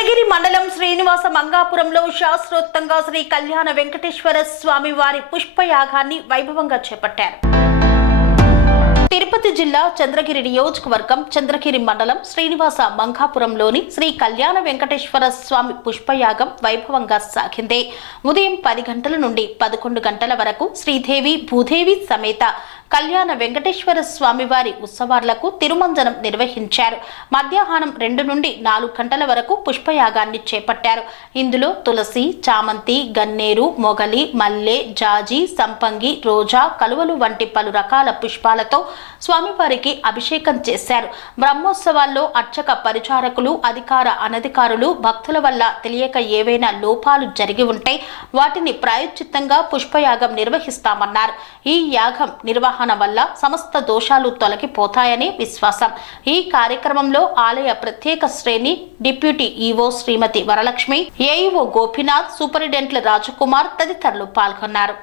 చంద్రగిరి మండలం శ్రీనివాస మంగాపురంలో శాస్త్రోక్తంగా శ్రీ కళ్యాణ వెంకటేశ్వర స్వామి వారి పుష్పయాగాన్ని వైభవంగా చేపట్టారు. తిరుపతి జిల్లా చంద్రగిరి నియోజకవర్గం చంద్రగిరి మండలం శ్రీనివాస మంగాపురంలోని శ్రీ కళ్యాణ వెంకటేశ్వర స్వామి పుష్పయాగం వైభవంగా సాగింది. ఉదయం 10 గంటల నుండి 11 గంటల వరకు శ్రీదేవి భూదేవి సమేత కళ్యాణ వెంకటేశ్వర స్వామి వారి ఉత్సవాలకు తిరుమంజనం నిర్వహించారు. మధ్యాహ్నం 2 నుండి 4 గంటల వరకు పుష్పయాగాన్ని చేపట్టారు. ఇందులో తులసి, చామంతి, గన్నేరు, మొగలి, మల్లె, జాజి, సంపంగి, రోజా, కలువలు వంటి పలు రకాల పుష్పాలతో స్వామివారికి అభిషేకం చేశారు. బ్రహ్మోత్సవాల్లో అర్చక పరిచారకులు, అధికార అనధికారులు భక్తుల వల్ల తెలియక ఏవైనా లోపాలు జరిగి ఉంటే వాటిని ప్రాయశ్చిత్తంగా పుష్పయాగం నిర్వహిస్తామన్నారు. ఈ యాగం నిర్వహణ వల్ల సమస్త దోషాలు తొలగిపోతాయని విశ్వాసం. ఈ కార్యక్రమంలో ఆలయ ప్రత్యేక శ్రేణి డిప్యూటీ ఈవో శ్రీమతి వరలక్ష్మి, ఏఈఓ గోపినాథ్, సూపరింటెండెంట్ రాజకుమార్ తదితరులు పాల్గొన్నారు.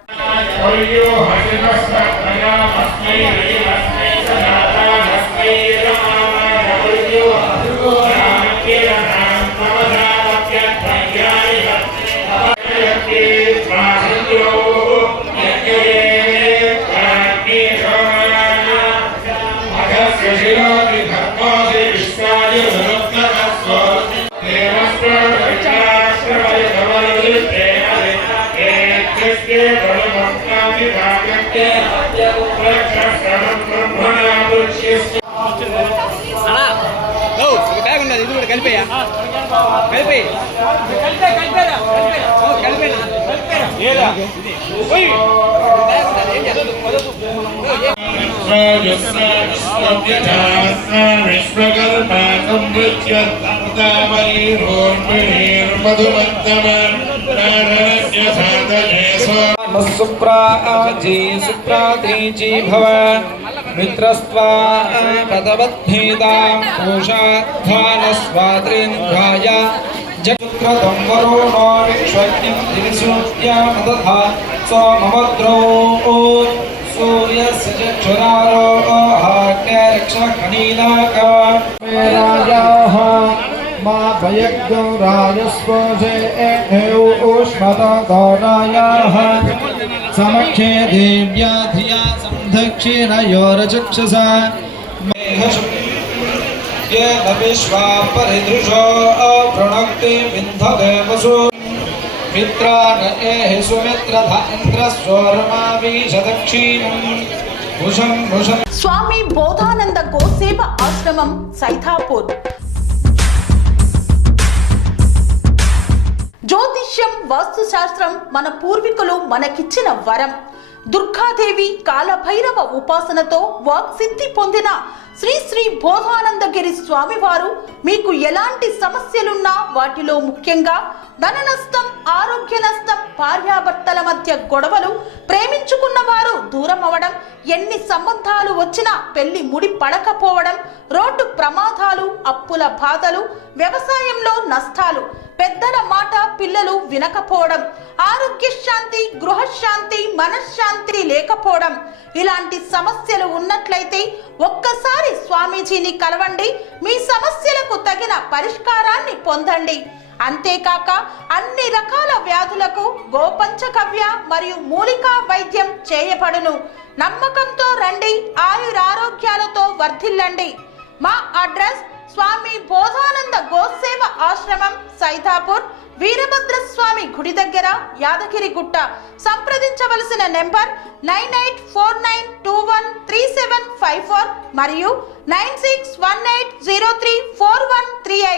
सुप्रादीची भव मित्रस्त्वा पदवद्भेदा कोशाध्वानस्वात्रेन्द्राय जक्रतं वरुणो विश्वज्ञं दिविसूर्यामदधा सोमभद्रो सूर्यस्य चक्षुरारो हाग्निरक्षकनीनाका राजाः मा भयज्ञो राजस्वसे ऊष्मतगौरायाः समक्षे देव्या धिया संदक्षिणयोरचक्षसा विश्वा परिदृशो प्रणक्ति विन्धते वसु मित्रान एहि सुमित्रध इन्द्रस्वर्मावीशदक्षिणं भुषं भुषं. स्वामी बोधानंद गोसेव आश्रमं सैथापूर. జ్యోతిష్యం, వాస్తుశాస్త్రం మన పూర్వీకులు మనకిచ్చిన వరం. దుర్గాదేవి, కాలభైరవ ఉపాసనతో వాక్సిద్ధి పొందిన శ్రీ శ్రీ బోధానందగిరి స్వామివారు మీకు ఎలాంటి సమస్యలున్నా, వాటిలో ముఖ్యంగా ధన నష్టం, ఆరోగ్య నష్టం, భార్యాభర్తల మధ్య గొడవలు, ప్రేమించుకున్న వారు దూరం అవడం, ఎన్ని సంబంధాలు వచ్చినా పెళ్లి ముడి పడకపోవడం, రోడ్డు ప్రమాదాలు, అప్పుల బాధలు, వ్యవసాయంలో నష్టాలు, పెద్దల మాట పిల్లలు వినకపోవడం, ఆరోగ్య శాంతి, గృహశాంతి, మనశ్శాంతి లేకపోవడం, ఇలాంటి సమస్యలు ఉన్నట్లయితే ఒక్కసారి స్వామీజీని కలవండి. మీ సమస్యలకు తగిన పరిష్కారాన్ని పొందండి. అంతేకాక అన్ని రకాల వ్యాధులకు గోపంచకవ్య మరియు మూలికా వైద్యం చేయబడును. నమ్మకంతో రండి, ఆయురారోగ్యాలతో వర్ధిల్లండి. మా అడ్రస్ స్వామి బోధానంద గోసేవ ఆశ్రమం, సైథాపూర్, వీరభద్రస్వామి గుడి దగ్గర, యాదగిరిగుట్ట. సంప్రదించవలసిన నెంబర్ 9849213754 మరియు 9618034138.